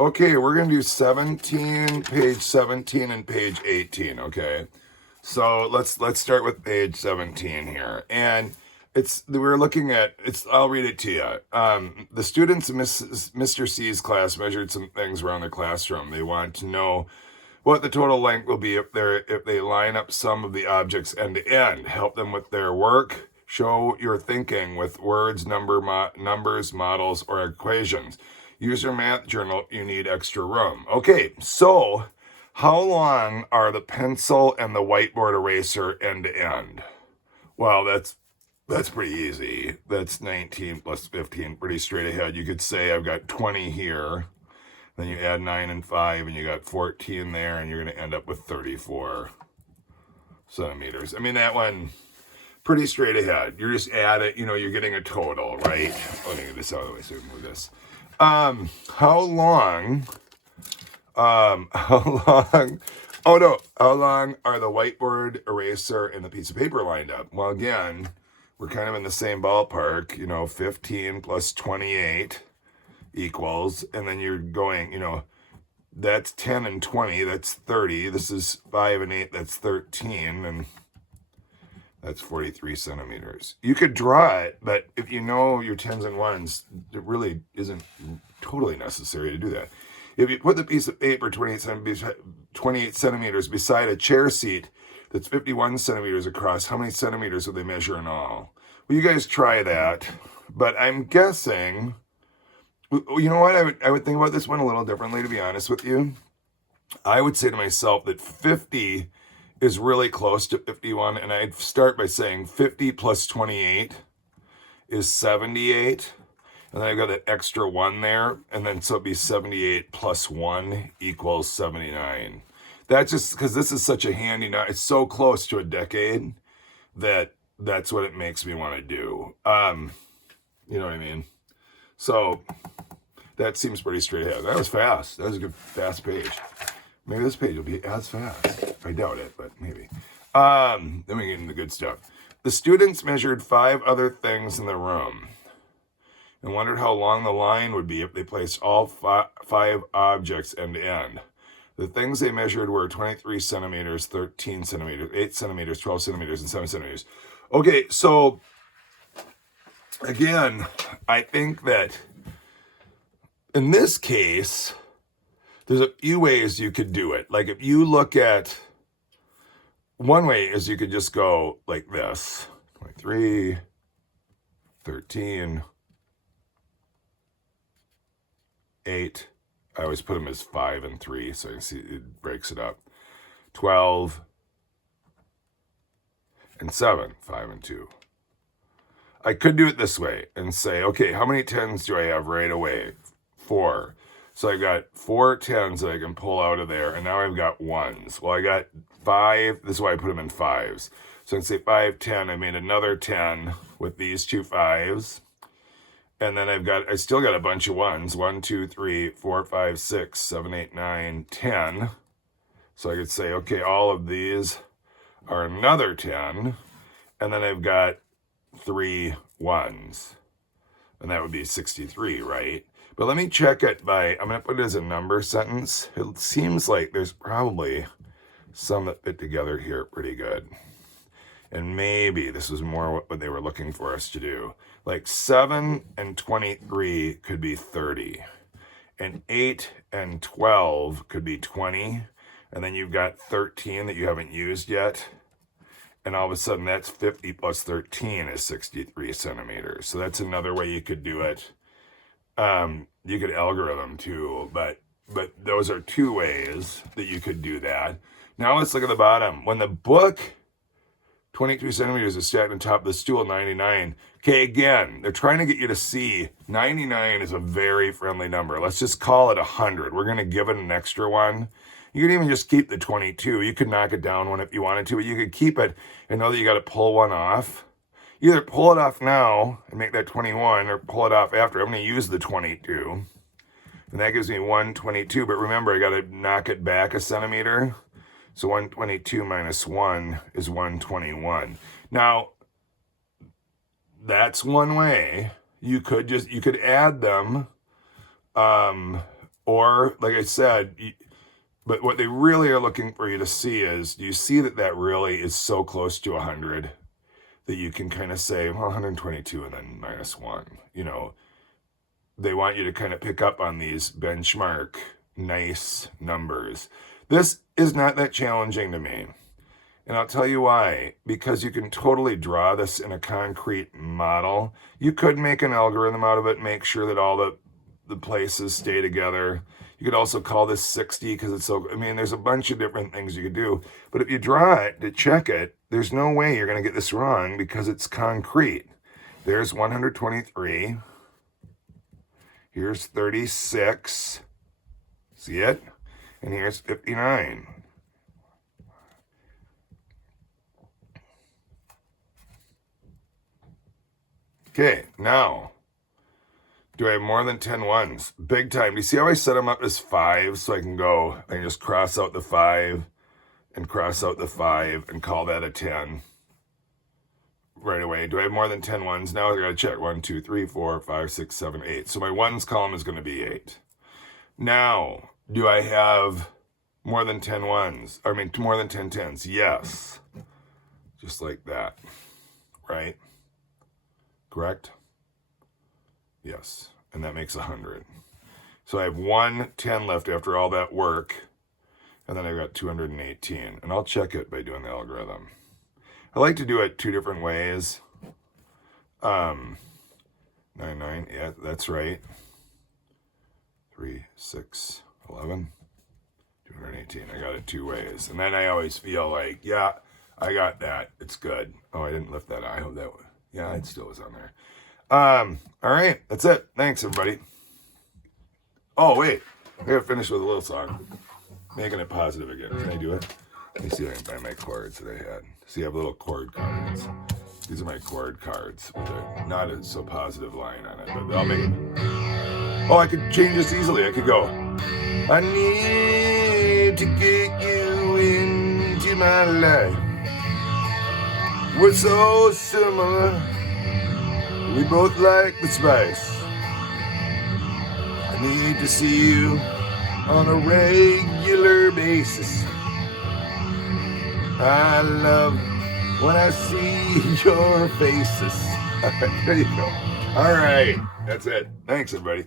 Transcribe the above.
Okay, we're going to do 17, page 17 and page 18, okay? So let's start with page 17 here. And we're looking at, I'll read it to you. The students in Mr. C's class measured some things around the classroom. They want to know what the total length will be if they line up some of the objects end to end. Help them with their work. Show your thinking with words, numbers, models, or equations. Use your math journal if you need extra room. Okay, so how long are the pencil and the whiteboard eraser end to end? Well, that's pretty easy. That's 19 plus 15, pretty straight ahead. You could say I've got 20 here. Then you add 9 and 5, and you got 14 there, and you're going to end up with 34 centimeters. I mean, that one, pretty straight ahead. You're just add it, you're getting a total, right? Let me get this out of the way so we can move this. How long are the whiteboard, eraser, and the piece of paper lined up? Well, again, we're kind of in the same ballpark, 15 plus 28 equals, and then you're going, that's 10 and 20, that's 30. This is 5 and 8, that's 13, and that's 43 centimeters. You could draw it, but if you know your 10s and 1s, it really isn't totally necessary to do that. If you put the piece of paper 28 centimeters beside a chair seat that's 51 centimeters across, how many centimeters would they measure in all? Well, you guys try that, but I'm guessing, you know what, I would think about this one a little differently, to be honest with you. I would say to myself that 50 is really close to 51, and I'd start by saying 50 plus 28 is 78, and then I've got that extra 1 there, and then so it'd be 78 plus 1 equals 79. That's just because this is such a handy, it's so close to a decade that that's what it makes me want to do. You know what I mean? So that seems pretty straight ahead. That was fast. That was a good, fast page. Maybe this page will be as fast. I doubt it, but maybe. Then we get into the good stuff. The students measured 5 other things in the room and wondered how long the line would be if they placed all 5 objects end to end. The things they measured were 23 centimeters, 13 centimeters, 8 centimeters, 12 centimeters, and 7 centimeters. Okay, so again, I think that in this case, there's a few ways you could do it. Like if you look at, one way is you could just go like this, 23, 13, 8. I always put them as 5 and 3, so you can see it breaks it up. 12 and 7, 5 and 2. I could do it this way and say, okay, how many 10s do I have right away? 4. So I've got 4 10s that I can pull out of there, and now I've got 1s. Well, I got 5. This is why I put them in 5s. So I can say 5, 10. I made another 10 with these 2 5s. And then I still got a bunch of 1s. 1, 2, 3, 4, 5, 6, 7, 8, 9, 10. So I could say, okay, all of these are another 10. And then I've got 3 1s. And that would be 63, right? But let me check it by, I'm going to put it as a number sentence. It seems like there's probably some that fit together here pretty good. And maybe this is more what they were looking for us to do. Like 7 and 23 could be 30. And 8 and 12 could be 20. And then you've got 13 that you haven't used yet. And all of a sudden that's 50 plus 13 is 63 centimeters. So that's another way you could do it. You could algorithm too, but those are 2 ways that you could do that. Now let's look at the bottom. When the book 22 centimeters is stacked on top of the stool, 99. Okay, again, they're trying to get you to see 99 is a very friendly number. Let's just call it 100. We're going to give it an extra 1. You could even just keep the 22. You could knock it down 1 if you wanted to, but you could keep it and know that you got to pull 1 off. Either pull it off now and make that 21, or pull it off after. I'm going to use the 22. And that gives me 122. But remember, I got to knock it back a centimeter. So 122 minus 1 is 121. Now, that's one way. You could add them, Or, like I said, but what they really are looking for you to see is, do you see that that really is so close to 100 that you can kind of say, well, 122 and then -1, you know. They want you to kind of pick up on these benchmark nice numbers. This is not that challenging to me. And I'll tell you why. Because you can totally draw this in a concrete model. You could make an algorithm out of it, make sure that all the places stay together. You could also call this 60 because it's so, I mean, there's a bunch of different things you could do. But if you draw it to check it, there's no way you're going to get this wrong because it's concrete. There's 123. Here's 36. See it? And here's 59. Okay, now, do I have more than 10 ones? Big time. Do you see how I set them up as 5 so I can go, I can just cross out the 5 and cross out the 5 and call that a 10 right away. Do I have more than 10 ones? Now I gotta check. 1, 2, 3, 4, 5, 6, 7, 8. So my ones column is gonna be 8. Now, do I have more than 10 ones? I mean, more than 10 tens? Yes. Just like that, right? Correct? Yes. And that makes 100. So I have 1 10 left after all that work. And then I've got 218. And I'll check it by doing the algorithm. I like to do it 2 different ways. 9, 9, yeah, that's right. 3, 6, 11, 218. I got it 2 ways. And then I always feel like, yeah, I got that. It's good. Oh, I didn't lift that. I hope that, yeah, it still was on there. All right, that's it. Thanks, everybody. Oh, wait. I gotta finish with a little song. Making it positive again. Can I do it? Let me see if I can find my chords that I had. See, I have little chord cards. These are my chord cards with a not a so positive line on it, but I'll make it. Oh, I could change this easily. I could go, I need to get you into my life. We're so similar. We both like the spice. I need to see you on a regular basis. I love when I see your faces. There you go. All right. That's it. Thanks, everybody.